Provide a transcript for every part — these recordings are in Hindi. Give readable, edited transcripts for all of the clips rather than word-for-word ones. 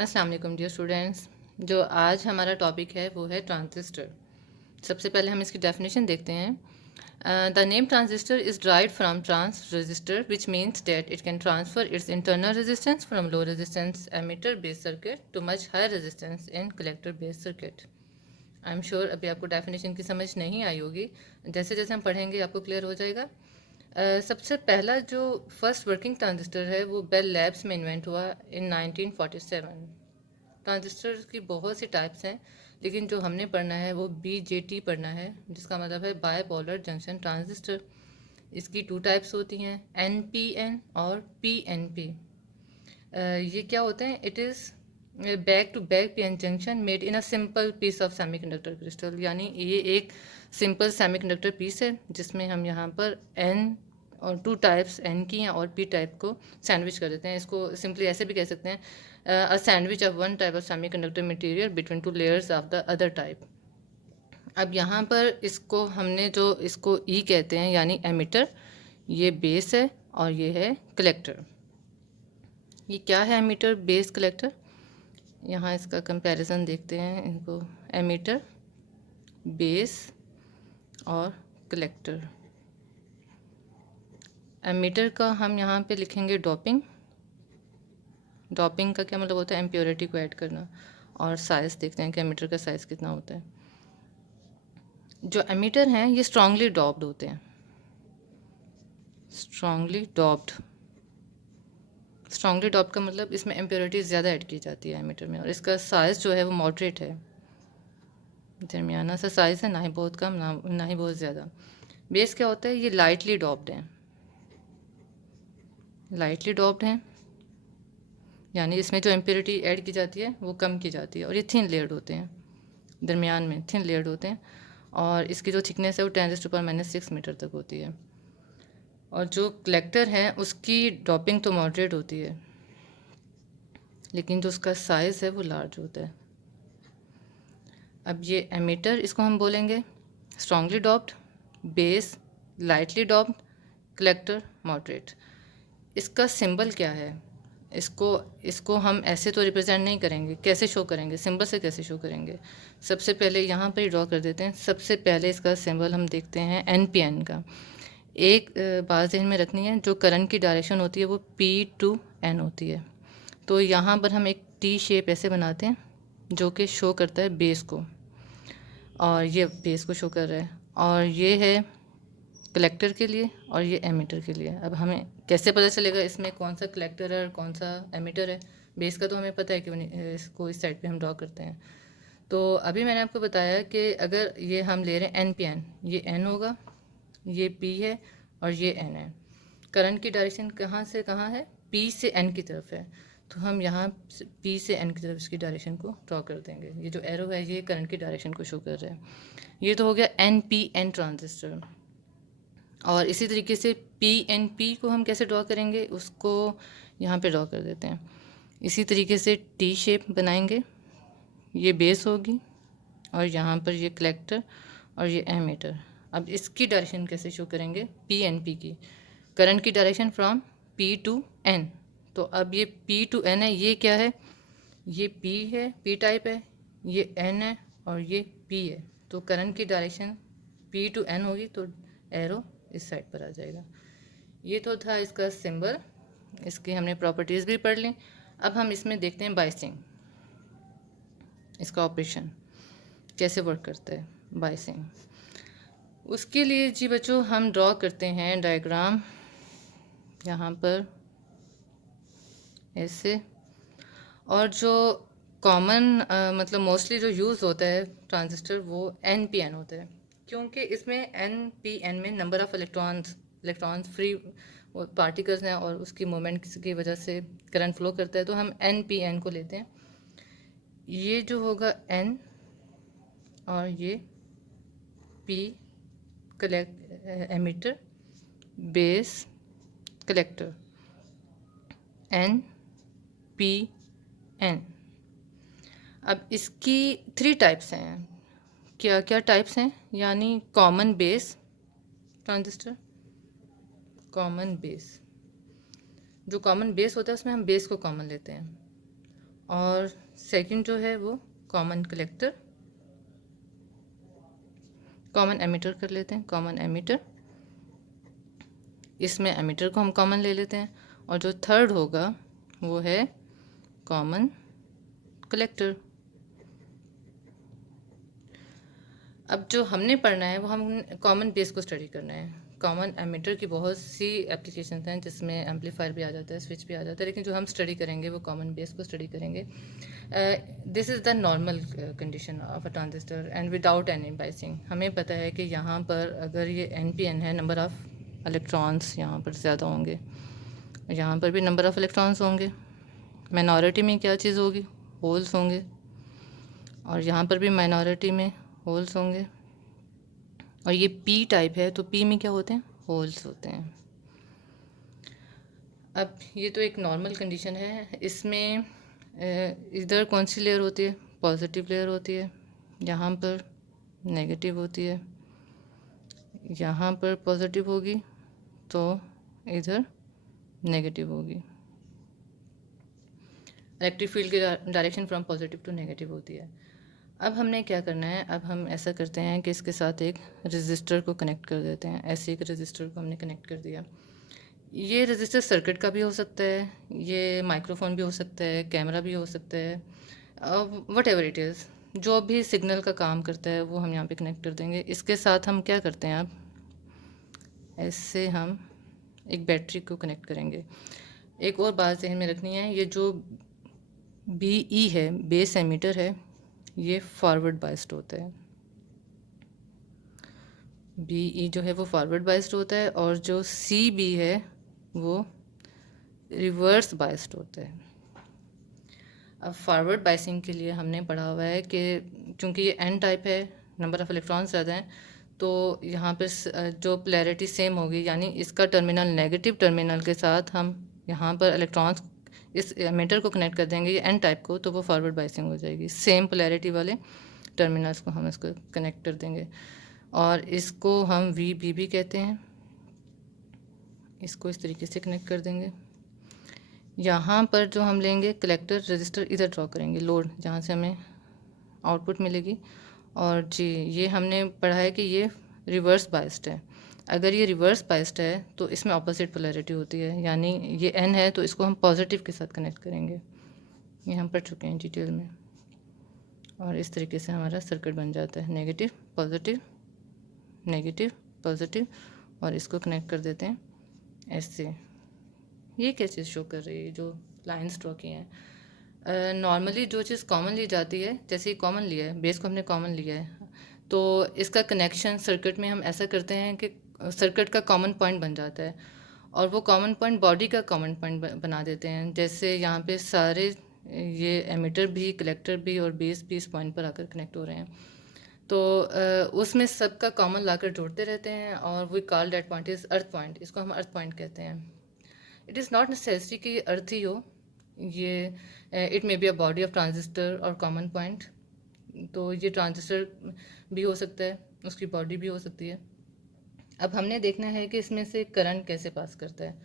अस्सलाम वालेकुम डियर स्टूडेंट्स। जो आज हमारा टॉपिक है वो है ट्रांजिस्टर। सबसे पहले हम इसकी डेफिनेशन देखते हैं। The name transistor is derived from trans resistor which means that it can transfer its internal resistance from low resistance emitter base circuit to much higher resistance in collector base circuit. I am sure अभी आपको डेफिनेशन की समझ नहीं आई होगी, जैसे जैसे हम पढ़ेंगे आपको क्लियर हो जाएगा। सबसे पहला जो फर्स्ट वर्किंग ट्रांजिस्टर है वो बेल लैब्स में इन्वेंट हुआ इन 1947। ट्रांजिस्टर की बहुत सी टाइप्स हैं, लेकिन जो हमने पढ़ना है वो BJT पढ़ना है, जिसका मतलब है बायपोलर जंक्शन ट्रांजिस्टर। इसकी टू टाइप्स होती हैं, NPN और PNP। ये क्या होते हैं? It is back to back PN junction made in a simple piece of semiconductor crystal, यानी ये एक सिंपल सेमीकंडक्टर पीस है जिसमें हम यहाँ पर N और टू टाइप्स N की हैं और P टाइप को सैंडविच कर देते हैं। इसको सिंपली ऐसे भी कह सकते हैं, a sandwich of one type of semiconductor material between two layers of the other type. अब यहाँ पर इसको हमने जो इसको E कहते हैं यानी एमिटर, ये बेस है और ये है कलेक्टर। ये क्या है एमिटर, बेस, कलेक्टर? यहाँ इसका कंपैरिजन देखते हैं इनको, एमिटर, बेस और कलेक्टर। एमिटर का हम यहाँ पे लिखेंगे डोपिंग। डोपिंग का क्या मतलब होता है? इम्प्योरिटी को ऐड करना। और साइज़ देखते हैं कि एमिटर का साइज़ कितना होता है। जो एमिटर हैं ये स्ट्रांगली डॉप्ड होते हैं, स्ट्रांगली डॉप्ड। स्ट्रांगली डॉप्ड का मतलब इसमें इम्प्योरिटी ज़्यादा ऐड की जाती है एमिटर में, और इसका साइज़ जो है वो मॉडरेट है, दरमियाना सा साइज़ है, ना ही बहुत कम ना ही बहुत ज़्यादा। बेस क्या होता है? ये लाइटली डॉप्ड हैं, लाइटली डॉप्ड हैं, यानी इसमें जो इम्प्योरिटी ऐड की जाती है वो कम की जाती है, और ये थिन लेयर्ड होते हैं, दरमियान में थिन लेयर्ड होते हैं, और इसकी जो थिकनेस है वो 10⁻⁻⁶ मीटर तक होती है। और जो कलेक्टर है उसकी डॉपिंग तो मॉडरेट होती है, लेकिन जो उसका साइज़ है वो लार्ज होता है। अब ये एमिटर, इसको हम बोलेंगे strongly doped, base lightly doped, collector moderate. इसका सिंबल क्या है? इसको इसको हम ऐसे तो रिप्रेजेंट नहीं करेंगे, कैसे शो करेंगे? सिंबल से कैसे शो करेंगे? सबसे पहले यहाँ पर ही ड्रॉ कर देते हैं। सबसे पहले इसका सिंबल हम देखते हैं NPN का। एक बात ज़हन में रखनी है, जो करंट की डायरेक्शन होती है वो P to N होती है। तो यहाँ पर हम एक T शेप ऐसे बनाते हैं जो कि शो करता है बेस को, और ये बेस को शो कर रहा है, और ये है कलेक्टर के लिए और ये एमिटर के लिए। अब हमें कैसे पता चलेगा इसमें कौन सा कलेक्टर है और कौन सा एमिटर है? बेस का तो हमें पता है कि इसको इस साइड पे हम ड्रॉ करते हैं। तो अभी मैंने आपको बताया कि अगर ये हम ले रहे हैं NPN, ये N होगा, ये P है और ये N है। करंट की डायरेक्शन कहाँ से कहाँ है? P से N की तरफ है, तो हम यहाँ P से N की तरफ इसकी डायरेक्शन को ड्रॉ कर देंगे। ये जो एरो है ये करंट की डायरेक्शन को शो कर रहा है। ये तो हो गया NPN ट्रांजिस्टर। और इसी तरीके से PNP को हम कैसे ड्रॉ करेंगे, उसको यहाँ पे ड्रॉ कर देते हैं। इसी तरीके से T शेप बनाएंगे, ये बेस होगी और यहाँ पर ये कलेक्टर और ये एमीटर। अब इसकी डायरेक्शन कैसे शो करेंगे? PNP की, करंट की direction from P to N। तो अब ये P to N है, ये क्या है? ये P है, P टाइप है, ये N है और ये P है। तो करंट की डायरेक्शन P to N होगी, तो एरो इस साइड पर आ जाएगा। ये तो था इसका सिंबल, इसकी हमने प्रॉपर्टीज़ भी पढ़ ली। अब हम इसमें देखते हैं बाइसिंग, इसका ऑपरेशन कैसे वर्क करता है, बाइसिंग। उसके लिए जी बच्चों हम ड्रॉ करते हैं डायग्राम यहाँ पर ऐसे। और जो कॉमन मतलब मोस्टली जो यूज़ होता है ट्रांजिस्टर वो NPN होता है, क्योंकि इसमें NPN में number of electrons free particles हैं और उसकी मूवमेंट की वजह से करंट फ्लो करता है, तो हम NPN को लेते हैं। ये जो होगा N और ये P emitter, base, collector, NPN। अब इसकी 3 टाइप्स हैं। क्या क्या टाइप्स हैं? यानी common base transistor, common base, जो कॉमन बेस होता है उसमें हम बेस को कॉमन लेते हैं, और सेकंड जो है वो कॉमन कलेक्टर, कॉमन एमिटर कर लेते हैं, कॉमन एमिटर, इसमें एमिटर को हम कॉमन ले लेते हैं। और जो थर्ड होगा वो है कॉमन कलेक्टर। अब जो हमने पढ़ना है वो हम कॉमन बेस को स्टडी करना है। कॉमन एमिटर की बहुत सी एप्लीकेशंस हैं जिसमें एम्पलीफायर भी आ जाता है, स्विच भी आ जाता है, लेकिन जो हम स्टडी करेंगे वो कॉमन बेस को स्टडी करेंगे। This is the normal condition of a transistor and without any biasing. हमें पता है कि यहाँ पर अगर ये NPN है, नंबर ऑफ़ इलेक्ट्रॉन्स यहाँ पर ज़्यादा होंगे, यहाँ पर भी नंबर ऑफ़ इलेक्ट्रॉन्स होंगे। माइनॉरिटी में क्या चीज़ होगी? होल्स होंगे। और यहाँ पर भी माइनॉरिटी में होल्स होंगे। और ये P टाइप है तो P में क्या होते हैं? होल्स होते हैं। अब ये तो एक नॉर्मल कंडीशन है। इसमें इधर कौन सी लेयर होती है? पॉजिटिव लेयर होती है। यहाँ पर नेगेटिव होती है। यहाँ पर पॉजिटिव होगी तो इधर नेगेटिव होगी। इलेक्ट्रिक फील्ड की direction from positive to negative होती है। अब हमने क्या करना है? अब हम ऐसा करते हैं कि इसके साथ एक रेजिस्टर को कनेक्ट कर देते हैं। ऐसे एक रेजिस्टर को हमने कनेक्ट कर दिया। ये रेजिस्टर सर्किट का भी हो सकता है, ये माइक्रोफोन भी हो सकता है, कैमरा भी हो सकता है, वट एवर इट इज़, जो भी सिग्नल का काम करता है वो हम यहाँ पे कनेक्ट कर देंगे। इसके साथ हम क्या करते हैं? अब ऐसे हम एक बैटरी को कनेक्ट करेंगे। एक और बात ध्यान में रखनी है, ये जो BE है, बेस एमीटर है, ये फॉरवर्ड बाइस्ड होता है। BE जो है वो फॉरवर्ड बाइस्ड होता है और जो CB है वो रिवर्स बाइस्ड होता है। अब फॉरवर्ड बाइसिंग के लिए हमने पढ़ा हुआ है कि चूँकि ये N टाइप है, नंबर ऑफ़ इलेक्ट्रॉन्स ज़्यादा हैं, तो यहाँ पर जो पोलैरिटी सेम होगी, यानी इसका टर्मिनल नेगेटिव टर्मिनल के साथ हम यहाँ पर इलेक्ट्रॉन्स इस एमीटर को कनेक्ट कर देंगे, ये N टाइप को, तो वो फॉरवर्ड बाइसिंग हो जाएगी। सेम पोलैरिटी वाले टर्मिनल्स को हम इसको कनेक्ट कर देंगे और इसको हम VBB कहते हैं। इसको इस तरीके से कनेक्ट कर देंगे। यहाँ पर जो हम लेंगे कलेक्टर रजिस्टर, इधर ड्रॉ करेंगे लोड, जहाँ से हमें आउटपुट मिलेगी। और जी, ये हमने पढ़ा है कि ये रिवर्स बाइस्ड है। अगर ये रिवर्स बाइस्ड है तो इसमें ऑपोजिट पोलैरिटी होती है, यानी ये N है तो इसको हम पॉजिटिव के साथ कनेक्ट करेंगे। ये हम पढ़ चुके हैं डिटेल में। और इस तरीके से हमारा सर्किट बन जाता है, नेगेटिव पॉजिटिव, नेगेटिव पॉजिटिव, और इसको कनेक्ट कर देते हैं ऐसे। ये क्या चीज़ शो कर रही है? जो लाइन्स ड्रॉ की हैं, नॉर्मली जो चीज़ कॉमन ली जाती है, जैसे कॉमन लिया है, बेस को हमने कॉमन लिया है, तो इसका कनेक्शन सर्किट में हम ऐसा करते हैं कि सर्किट का कॉमन पॉइंट बन जाता है और वो कॉमन पॉइंट बॉडी का कॉमन पॉइंट बना देते हैं। जैसे यहाँ पे सारे ये एमीटर भी, कलेक्टर भी और बेस भी इस पॉइंट पर आकर कनेक्ट हो रहे हैं, तो उसमें सबका कॉमन लाकर जोड़ते रहते हैं और we call that point is earth point. इसको हम अर्थ पॉइंट कहते हैं। इट इज़ नॉट नेसेसरी कि अर्थ ही हो, ये it may be a body of transistor और कॉमन पॉइंट। तो ये ट्रांजिस्टर भी हो सकता है, उसकी बॉडी भी हो सकती है। अब हमने देखना है कि इसमें से करंट कैसे पास करता है।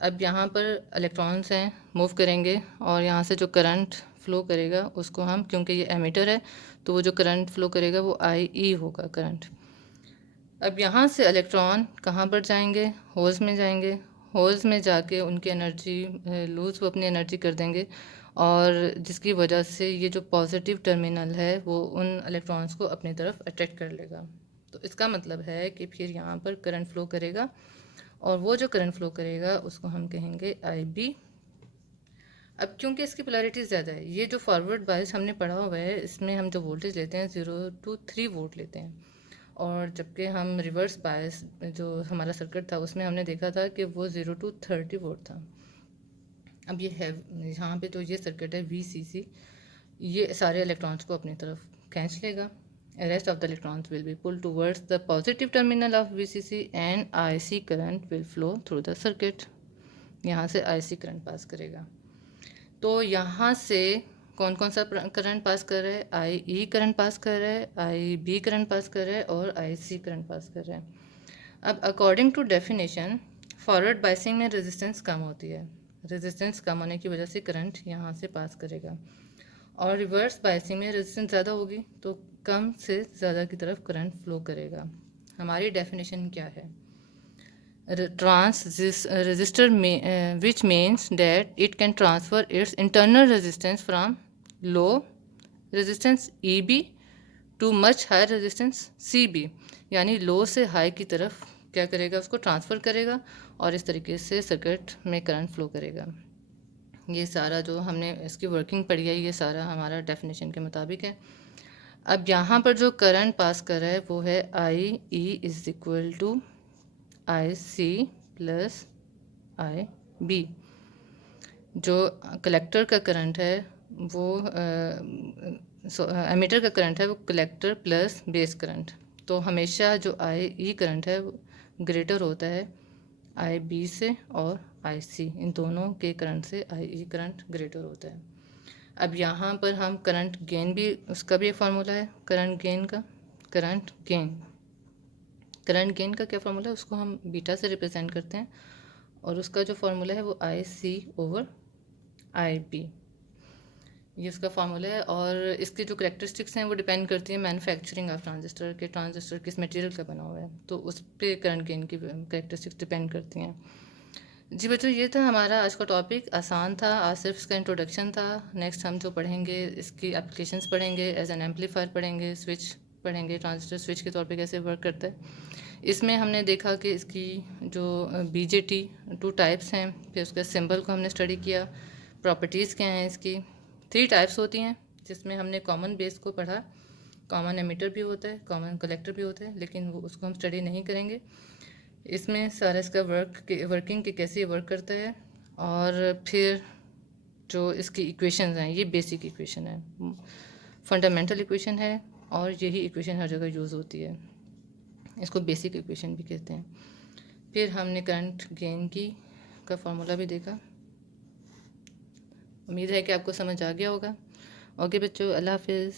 अब यहाँ पर इलेक्ट्रॉन्स हैं, मूव करेंगे और यहाँ से जो करंट फ्लो करेगा उसको हम, क्योंकि ये एमीटर है तो वो जो करंट फ्लो करेगा वो IE होगा करंट। अब यहाँ से इलेक्ट्रॉन कहाँ पर जाएंगे? होल्स में जाएंगे। होल्स में जाके उनकी एनर्जी लूज़, वो अपनी एनर्जी कर देंगे और जिसकी वजह से ये जो पॉजिटिव टर्मिनल है वो उन इलेक्ट्रॉन्स को अपनी तरफ अट्रैक्ट कर लेगा। तो इसका मतलब है कि फिर यहाँ पर करंट फ्लो करेगा और वो जो करंट फ्लो करेगा उसको हम कहेंगे IB। अब क्योंकि इसकी पोलैरिटी ज़्यादा है, ये जो फॉरवर्ड बायस हमने पढ़ा हुआ है इसमें हम जो वोल्टेज लेते हैं 0 to 3 वोल्ट लेते हैं, और जबकि हम रिवर्स बायस जो हमारा सर्किट था उसमें हमने देखा था कि वो 0 to 30 वोल्ट था। अब ये है, यहाँ पे तो ये सर्किट है VCC, ये सारे इलेक्ट्रॉन्स को अपनी तरफ खींच लेगा। Rest of the electrons will be pull towards the positive terminal of VCC and IC current will flow through the circuit. यहाँ से IC करंट पास करेगा। तो यहाँ से कौन कौन सा करंट पास कर रहा है? IE करंट पास कर रहा है, IB करंट पास कर रहा है और IC करंट पास कर रहा है। अब according to definition forward biasing में रेजिस्टेंस कम होती है, रेजिस्टेंस कम होने की वजह से करंट यहाँ से पास करेगा। और रिवर्स बायसिंग में रेजिस्टेंस ज़्यादा होगी तो कम से ज़्यादा की तरफ करंट फ्लो करेगा। हमारी डेफिनेशन क्या है? resistor which means that it can transfer its internal resistance from low resistance EB to much higher resistance CB, यानी लो से हाई की तरफ क्या करेगा, उसको ट्रांसफ़र करेगा और इस तरीके से सर्किट में करंट फ्लो करेगा। ये सारा जो हमने इसकी वर्किंग पढ़ी है ये सारा हमारा डेफिनेशन के मुताबिक है। अब यहाँ पर जो करंट पास कर रहा है वो है I E is equal to I C plus I B. जो कलेक्टर का करंट है वो एमीटर का करंट है वो कलेक्टर प्लस बेस करंट। तो हमेशा जो आई ई करंट है वो ग्रेटर होता है आई बी से और आई सी, इन दोनों के करंट से आई ई करंट ग्रेटर होता है। अब यहाँ पर हम करंट गेन भी, उसका भी एक फार्मूला है करंट गेन का। करंट गेन का क्या फार्मूला है, उसको हम बीटा से रिप्रेजेंट करते हैं और उसका जो फार्मूला है वो आई सी ओवर आई बी, ये उसका फार्मूला है। और इसकी जो करेक्टरिस्टिक्स हैं वो डिपेंड करती है मैन्युफैक्चरिंग ऑफ ट्रांजिस्टर के, ट्रांजिस्टर किस मटेरियल का बना हुआ है, तो उस पर करंट गेन की करेक्टरिस्टिक्स डिपेंड करती हैं। जी बच्चों, ये था हमारा आज का टॉपिक। आसान था, आज सिर्फ इसका इंट्रोडक्शन था। नेक्स्ट हम जो पढ़ेंगे इसकी एप्लीकेशंस पढ़ेंगे, एज एन एम्पलीफायर पढ़ेंगे, स्विच पढ़ेंगे, ट्रांजिस्टर स्विच के तौर पे कैसे वर्क करता है। इसमें हमने देखा कि इसकी जो बीजेटी 2 टाइप्स हैं, फिर उसके सिंबल को हमने स्टडी किया, प्रॉपर्टीज़ क्या हैं इसकी। 3 टाइप्स होती हैं जिसमें हमने कॉमन बेस को पढ़ा, कॉमन एमीटर भी होता है, कॉमन कलेक्टर भी होता है, लेकिन वो उसको हम स्टडी नहीं करेंगे। इसमें सारा इसका वर्किंग के कैसे वर्क करता है, और फिर जो इसकी इक्वेशंस हैं ये बेसिक इक्वेशन है, फंडामेंटल इक्वेशन है, और यही इक्वेशन हर जगह यूज़ होती है, इसको बेसिक इक्वेशन भी कहते हैं। फिर हमने करंट गेन का फार्मूला भी देखा। उम्मीद है कि आपको समझ आ गया होगा। ओके बच्चों, अल्लाह हाफिज़।